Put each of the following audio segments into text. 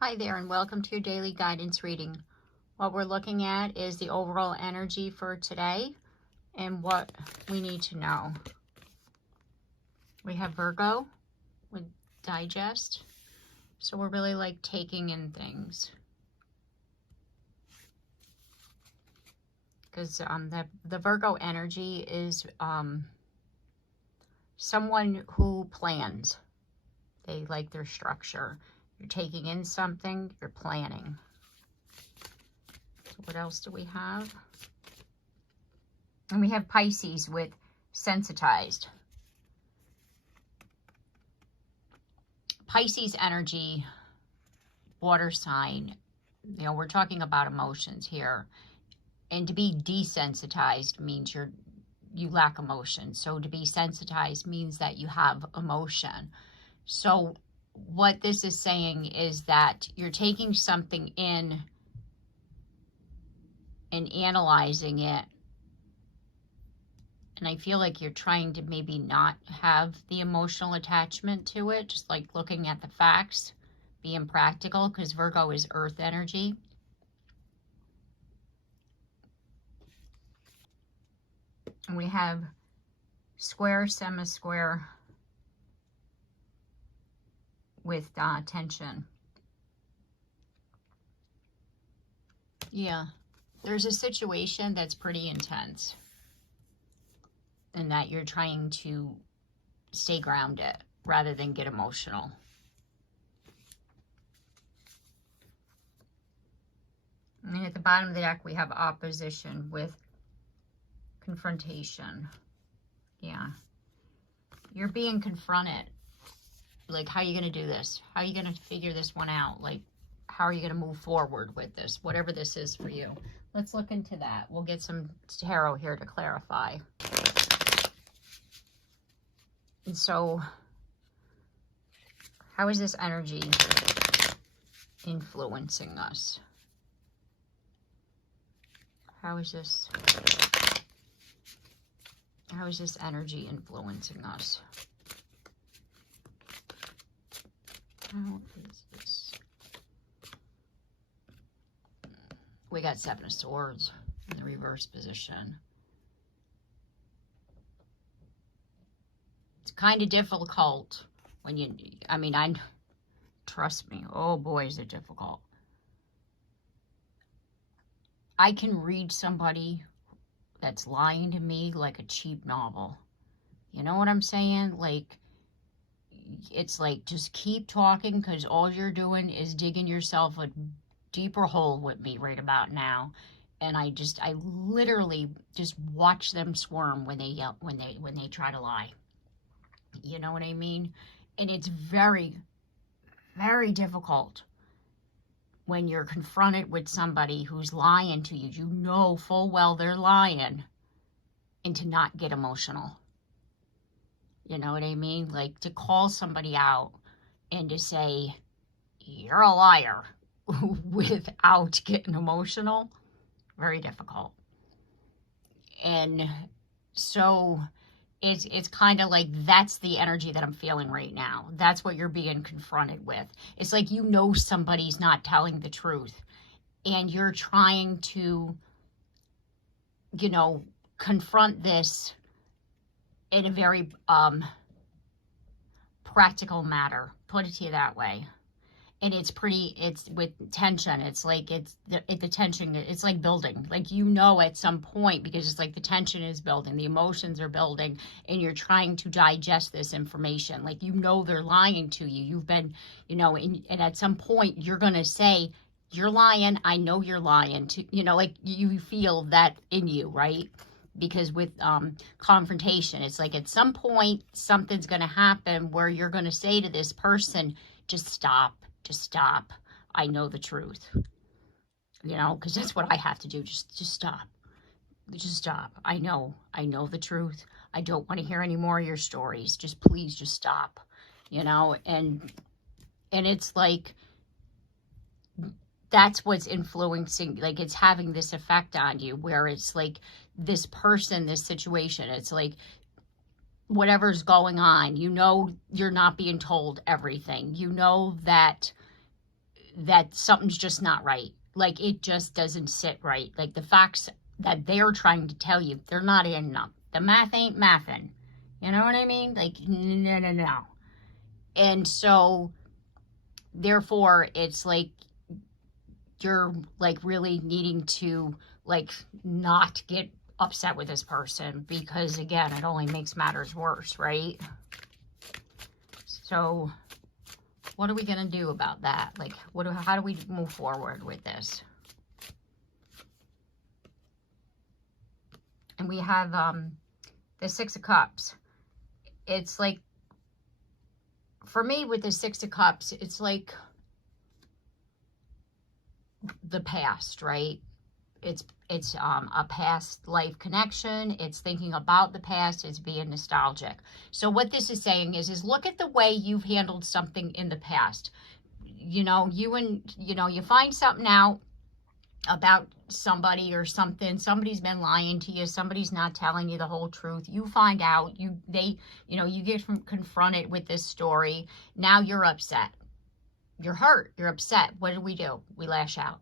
Hi there and welcome to your daily guidance reading. What we're looking at is the overall energy for today and what we need to know. We have Virgo with digest. So we're really like taking in things. Because the Virgo energy is someone who plans. They like their structure. You're taking in something, you're planning. So what else do we have? And we have Pisces with sensitized. Pisces energy, water sign. You know, we're talking about emotions here. And to be desensitized means you lack emotion. So to be sensitized means that you have emotion. So what this is saying is that you're taking something in and analyzing it. And I feel like you're trying to maybe not have the emotional attachment to it, just like looking at the facts, being practical, because Virgo is earth energy. And we have square, semi-square with tension. Yeah, there's a situation that's pretty intense and that you're trying to stay grounded rather than get emotional. And at the bottom of the deck, we have opposition with confrontation. Yeah, you're being confronted. Like, how are you going to do this? How are you going to figure this one out? Like, how are you going to move forward with this? Whatever this is for you. Let's look into that. We'll get some tarot here to clarify. And so, how is this energy influencing us? How is this energy influencing us? How is this? We got Seven of Swords in the reverse position. It's kind of difficult when trust me, oh boy, is it difficult. I can read somebody that's lying to me like a cheap novel. You know what I'm saying? Like, it's like, just keep talking, because all you're doing is digging yourself a deeper hole with me right about now. And I literally just watch them squirm when they yell, when they try to lie. You know what I mean? And it's very, very difficult when you're confronted with somebody who's lying to you. You know full well they're lying, and to not get emotional. You know what I mean? Like, to call somebody out and to say, you're a liar, without getting emotional, very difficult. And so it's kind of like, that's the energy that I'm feeling right now. That's what you're being confronted with. It's like, you know somebody's not telling the truth, and you're trying to, you know, confront this in a very practical matter, put it to you that way. And it's with tension. It's like, the tension, it's like building. Like, you know, at some point, because it's like the tension is building, the emotions are building, and you're trying to digest this information. Like, you know they're lying to you. You've been, you know, and at some point you're going to say, you're lying. I know you're lying. To, you know, like, you feel that in you, right? Because with confrontation, it's like, at some point something's going to happen where you're going to say to this person, just stop. Just stop. I know the truth. You know, because that's what I have to do. Just stop. Just stop. I know the truth. I don't want to hear any more of your stories. Just please, just stop. You know, and it's like, that's what's influencing, like, it's having this effect on you, where it's like, this person, this situation, it's like, whatever's going on, you know, you're not being told everything. You know that that something's just not right. Like, it just doesn't sit right. Like, the facts that they're trying to tell you, they're not adding up. The math ain't mathin'. You know what I mean? Like, no. And so, therefore, it's like, you're, like, really needing to, like, not get upset with this person, because, again, it only makes matters worse, right? So, what are we going to do about that? Like, how do we move forward with this? And we have the Six of Cups. It's like, for me with the Six of Cups, it's like the past, right? It's a past life connection. It's thinking about the past. It's being nostalgic. So what this is saying is look at the way you've handled something in the past. You know, you find something out about somebody or something. Somebody's been lying to you. Somebody's not telling you the whole truth. You find out. You get confronted with this story. Now you're upset. You're hurt. You're upset. What do? We lash out.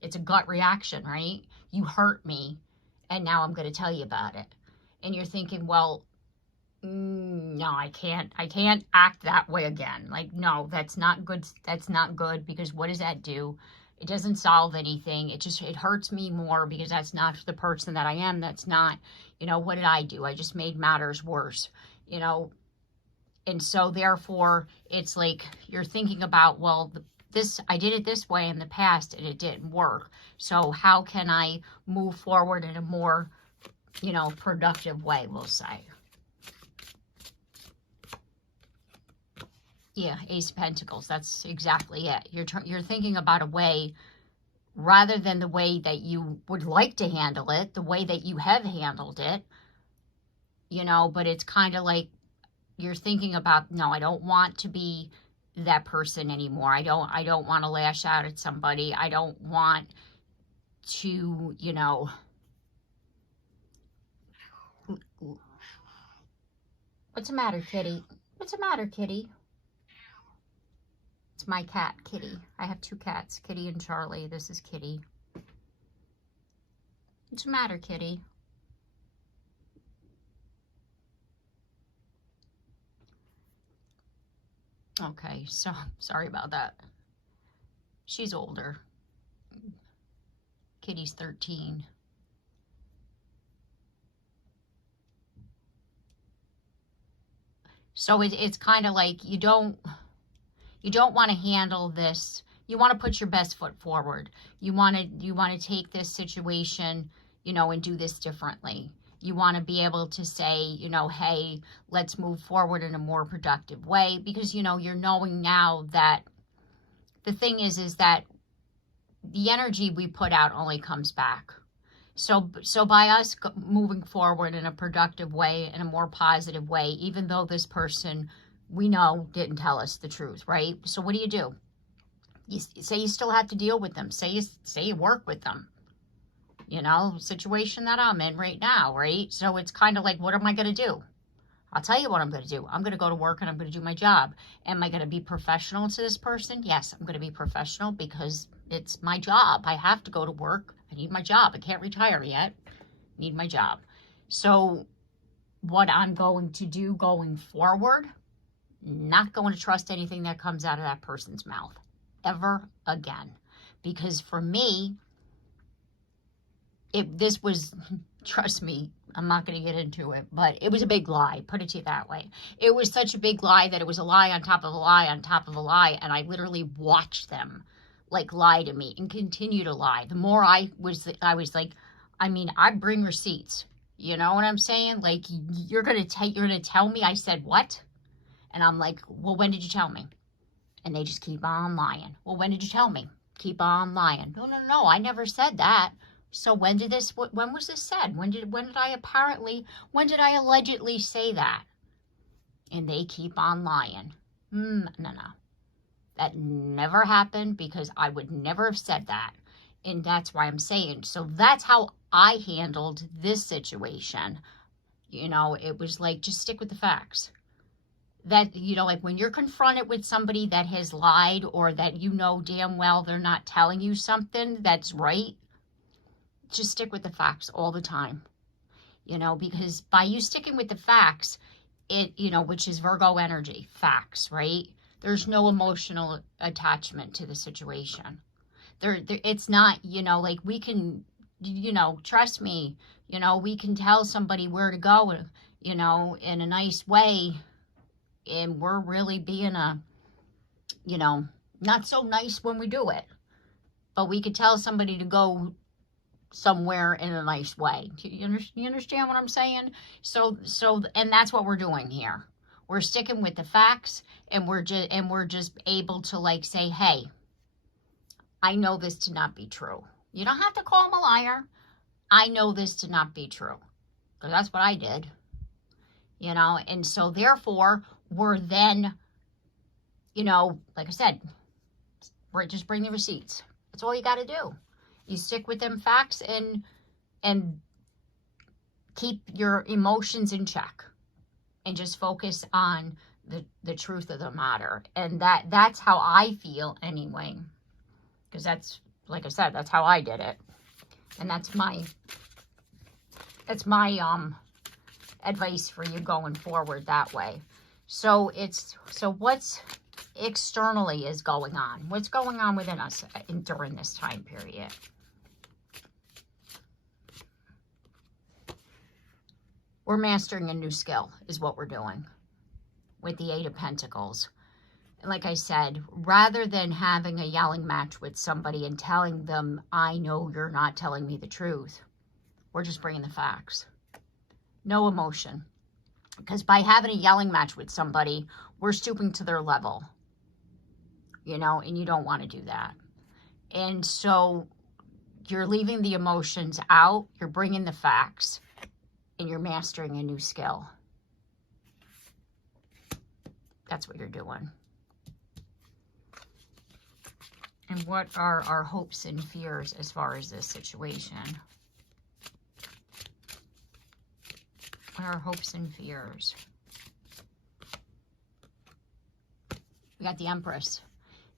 It's a gut reaction, right? You hurt me, and now I'm going to tell you about it. And you're thinking, well, no, I can't act that way again. Like, no, that's not good. That's not good, because what does that do? It doesn't solve anything. It hurts me more, because that's not the person that I am. That's not, what did I do? I just made matters worse, And so therefore, it's like you're thinking about, well, I did it this way in the past and it didn't work. So how can I move forward in a more, productive way, we'll say. Yeah, Ace of Pentacles, that's exactly it. You're thinking about a way, rather than the way that you would like to handle it, the way that you have handled it, but it's kind of like you're thinking about, no, I don't want to be that person anymore. I don't want to lash out at somebody. I don't want to, What's the matter, kitty? What's the matter, kitty? It's my cat, Kitty. I have two cats, Kitty and Charlie. This is Kitty. What's the matter, Kitty? Okay, so sorry about that. She's older. Kitty's 13. So it's kind of like you don't want to handle this. You want to put your best foot forward. You want to take this situation, and do this differently. You want to be able to say, hey, let's move forward in a more productive way, because, you're knowing now that the thing is that the energy we put out only comes back. So by us moving forward in a productive way, in a more positive way, even though this person we know didn't tell us the truth, right? So what do? You say you still have to deal with them. Say you work with them. Situation that I'm in right now, right? So it's kind of like, what am I going to do? I'll tell you what I'm going to do. I'm going to go to work and I'm going to do my job. Am I going to be professional to this person? Yes, I'm going to be professional, because it's my job. I have to go to work. I need my job. I can't retire yet. I need my job. So what I'm going to do going forward, not going to trust anything that comes out of that person's mouth ever again. Because for me, this was, trust me, I'm not going to get into it, but it was a big lie, put it to you that way. It was such a big lie that it was a lie on top of a lie on top of a lie, and I literally watched them, like, lie to me and continue to lie. The more I was like, I bring receipts. You know what I'm saying? Like, you're going to tell me I said what? And I'm like, well, when did you tell me? And they just keep on lying. Well, when did you tell me? Keep on lying. No, I never said that. So when was this said? When did I allegedly say that? And they keep on lying. No. That never happened, because I would never have said that. And that's why I'm saying. So that's how I handled this situation. It was like, just stick with the facts. that, you know, like when you're confronted with somebody that has lied, or that you know damn well they're not telling you something that's right, just stick with the facts all the time, you know, because by you sticking with the facts, it, you know, which is Virgo energy, facts, right? There's no emotional attachment to the situation. It's not, you know, like we can, you know, trust me, you know, we can tell somebody where to go, you know, in a nice way, and we're really being a, you know, not so nice when we do it, but we could tell somebody to go somewhere in a nice way. You understand what I'm saying? So, and that's what we're doing here. We're sticking with the facts, and we're just able to like say, hey, I know this to not be true. You don't have to call him a liar. I know this to not be true, because that's what I did, you know. And so therefore, we're then, you know, like I said, we're just bring the receipts. That's all you got to do. You stick with them facts, and keep your emotions in check, and just focus on the truth of the matter. And that's how I feel anyway, because that's, like I said, that's how I did it, and that's my advice for you going forward that way. So what's externally is going on? What's going on within us during this time period? We're mastering a new skill is what we're doing with the Eight of Pentacles. And like I said, rather than having a yelling match with somebody and telling them, I know you're not telling me the truth, we're just bringing the facts. No emotion. Because by having a yelling match with somebody, we're stooping to their level. You know, and you don't want to do that. And so you're leaving the emotions out, you're bringing the facts, and you're mastering a new skill. That's what you're doing. And what are our hopes and fears as far as this situation? What are our hopes and fears? We got the Empress.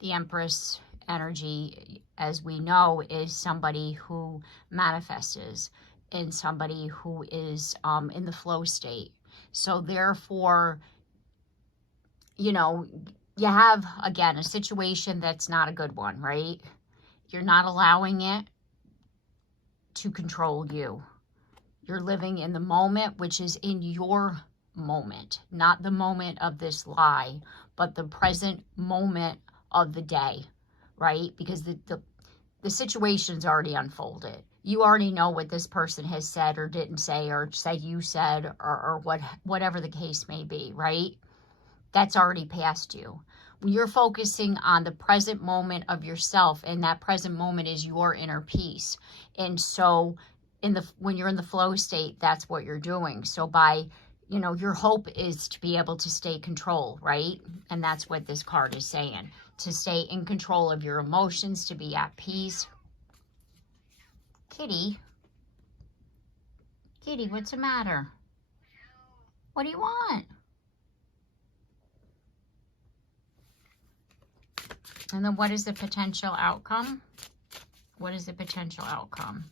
The Empress energy, as we know, is somebody who manifests, and somebody who is in the flow state. So therefore, you know, you have, again, a situation that's not a good one, right? You're not allowing it to control you. You're living in the moment, which is in your moment, not the moment of this lie, but the present moment of the day, right? Because the situation's already unfolded. You already know what this person has said or didn't say, or said you said, or whatever the case may be, right? That's already past you. When you're focusing on the present moment of yourself, and that present moment is your inner peace. And so when you're in the flow state, that's what you're doing. So by, you know, your hope is to be able to stay control, right? And that's what this card is saying. To stay in control of your emotions, to be at peace. Kitty, what's the matter? What do you want? And then what is the potential outcome? What is the potential outcome?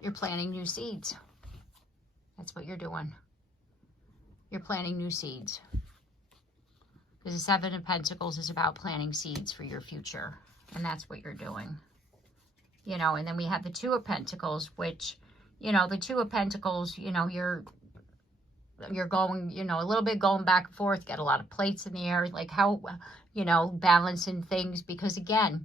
You're planting new seeds. That's what you're doing. You're planting new seeds. Because the Seven of Pentacles is about planting seeds for your future. And that's what you're doing. You know, and then we have the Two of Pentacles, which, you know, the Two of Pentacles, you know, you're going, you know, a little bit going back and forth, get a lot of plates in the air, like how, you know, balancing things. Because again,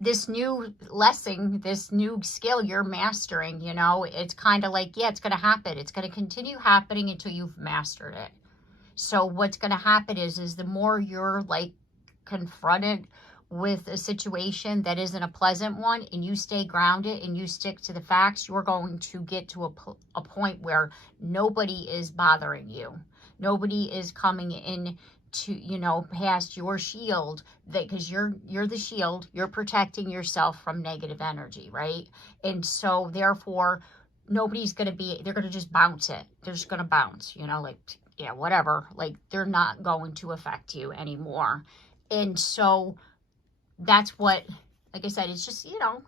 this new lesson, this new skill you're mastering, you know, it's kind of like, yeah, it's going to happen. It's going to continue happening until you've mastered it. So what's going to happen is the more you're like confronted with a situation that isn't a pleasant one, and you stay grounded and you stick to the facts, you're going to get to a point where nobody is bothering you. Nobody is coming in to, you know, past your shield, because you're the shield. You're protecting yourself from negative energy, right? And so therefore, nobody's going to be, they're going to just bounce it. They're just going to bounce, you know, like, yeah, whatever. Like, they're not going to affect you anymore. And so that's what, like I said, it's just, you know,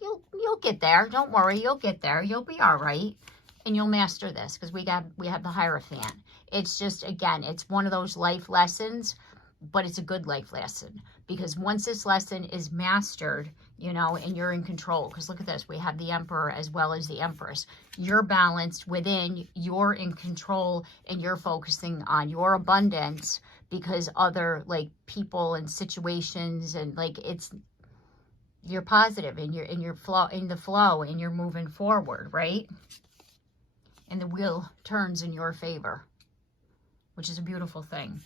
you'll get there. Don't worry, you'll get there. You'll be all right. And you'll master this, because we have the Hierophant. It's just, again, it's one of those life lessons, but it's a good life lesson, because once this lesson is mastered, you know, and you're in control, because look at this, we have the Emperor as well as the Empress. You're balanced within, you're in control, and you're focusing on your abundance, because other, like, people and situations, and like, it's, you're positive, and you're in the flow, and you're moving forward, right? And the wheel turns in your favor, which is a beautiful thing.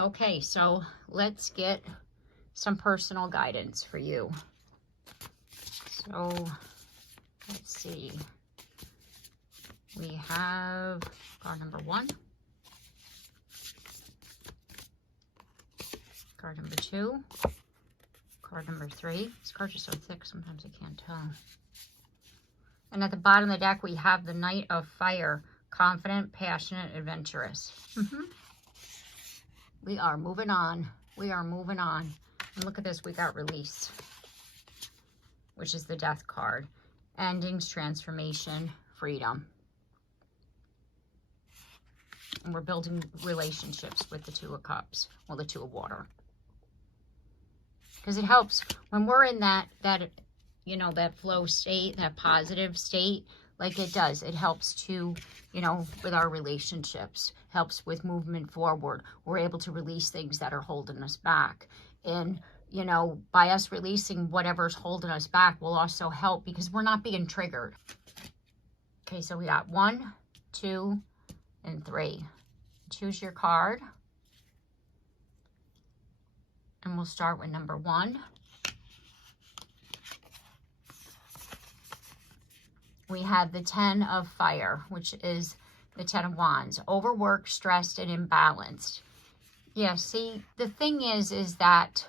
Okay, so let's get some personal guidance for you. So, let's see. We have card number 1. Card number 2. Card number 3. These cards are so thick, sometimes I can't tell. And at the bottom of the deck, we have the Knight of Fire. Confident, passionate, adventurous. We are moving on. We are moving on. And look at this. We got release, which is the Death card. Endings, transformation, freedom. And we're building relationships with the Two of Cups. Well, the Two of Water. Because it helps when we're in that, you know, that flow state, that positive state, like it does. It helps to, you know, with our relationships, helps with movement forward. We're able to release things that are holding us back. And, you know, by us releasing whatever's holding us back will also help, because we're not being triggered. Okay, so we got 1, 2, and 3. Choose your card. And we'll start with number 1. We have the 10 of Fire, which is the 10 of Wands. Overworked, stressed, and imbalanced. Yeah, see, the thing is that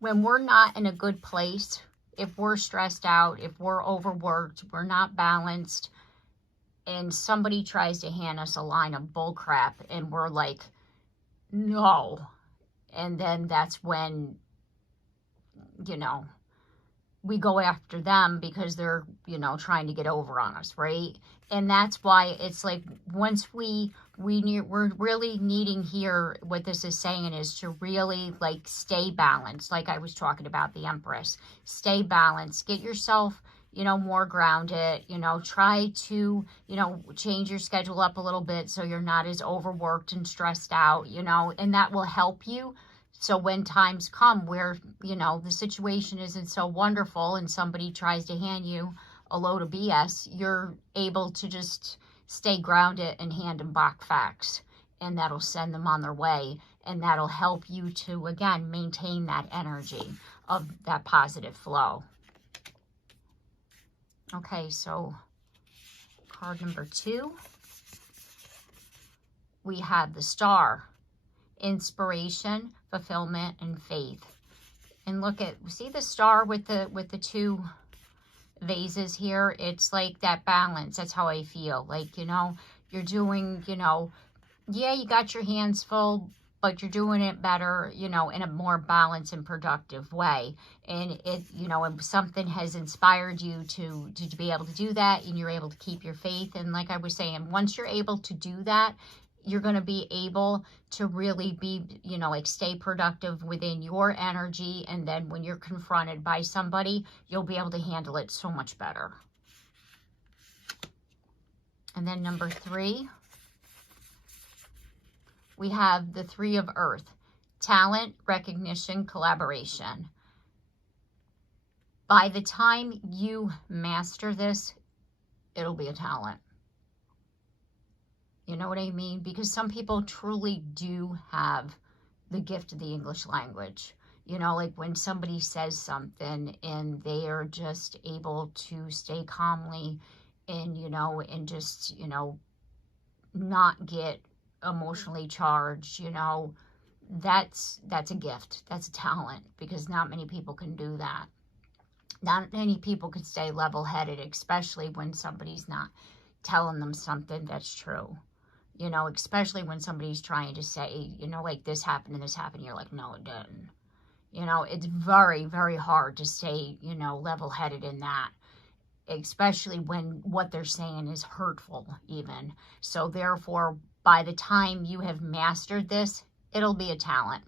when we're not in a good place, if we're stressed out, if we're overworked, we're not balanced, and somebody tries to hand us a line of bull crap, and we're like, no. And then that's when, you know, we go after them because they're, you know, trying to get over on us, right? And that's why it's like, once we're really needing here, what this is saying is to really, like, stay balanced. Like I was talking about the Empress. Stay balanced. Get yourself, you know, more grounded. You know, try to, you know, change your schedule up a little bit so you're not as overworked and stressed out, you know, and that will help you. So when times come where, you know, the situation isn't so wonderful and somebody tries to hand you a load of BS, you're able to just stay grounded and hand them back facts. And that'll send them on their way. And that'll help you to, again, maintain that energy of that positive flow. Okay, so card number 2. We have the Star. Inspiration, fulfillment, and faith. And look at, see the star with the 2 vases here? It's like that balance. That's how I feel. Like, you know, you're doing, you know, yeah, you got your hands full, but you're doing it better, you know, in a more balanced and productive way. And it, you know, and something has inspired you to be able to do that, and you're able to keep your faith. And like I was saying, once you're able to do that, you're going to be able to really be, you know, like, stay productive within your energy. And then when you're confronted by somebody, you'll be able to handle it so much better. And then number 3, we have the 3 of Earth. Talent, recognition, collaboration. By the time you master this, it'll be a talent. You know what I mean? Because some people truly do have the gift of the English language. You know, like when somebody says something and they are just able to stay calmly and, you know, and just, you know, not get emotionally charged, you know, that's a gift. That's a talent, because not many people can do that. Not many people could stay level-headed, especially when somebody's not telling them something that's true. You know, especially when somebody's trying to say, you know, like this happened and this happened. You're like, no, it didn't. You know, it's very, very hard to stay, you know, level-headed in that. Especially when what they're saying is hurtful even. So therefore, by the time you have mastered this, it'll be a talent.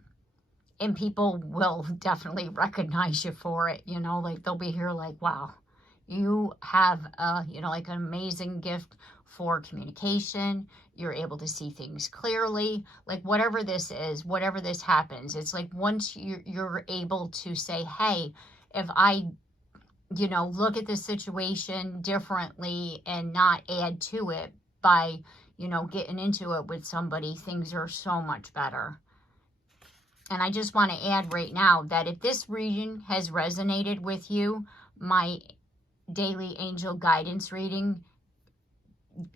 And people will definitely recognize you for it. You know, like they'll be here like, wow, you have, you know, like an amazing gift for communication. You're able to see things clearly. Like whatever this is, whatever this happens, it's like once you're able to say, hey, if I, you know, look at the situation differently and not add to it by, you know, getting into it with somebody, things are so much better. And I just want to add right now that if this reading has resonated with you, my daily angel guidance reading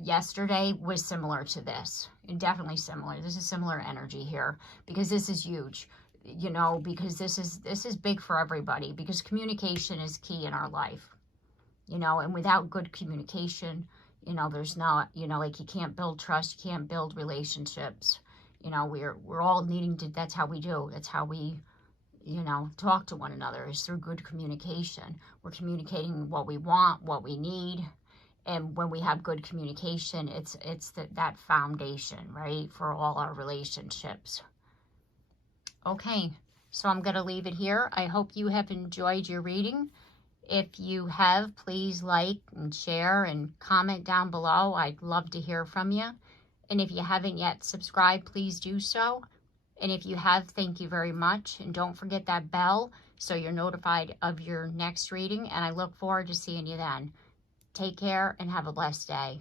yesterday was similar to this. Definitely similar. This is similar energy here because this is huge, you know, because this is big for everybody because communication is key in our life, you know, and without good communication, you know, there's not, you know, like you can't build trust, you can't build relationships. You know, we're all needing to, that's how we do. That's how we, you know, talk to one another is through good communication. We're communicating what we want, what we need. And when we have good communication, it's that foundation, right, for all our relationships. Okay, so I'm going to leave it here. I hope you have enjoyed your reading. If you have, please like and share and comment down below. I'd love to hear from you. And if you haven't yet subscribed, please do so. And if you have, thank you very much. And don't forget that bell so you're notified of your next reading. And I look forward to seeing you then. Take care and have a blessed day.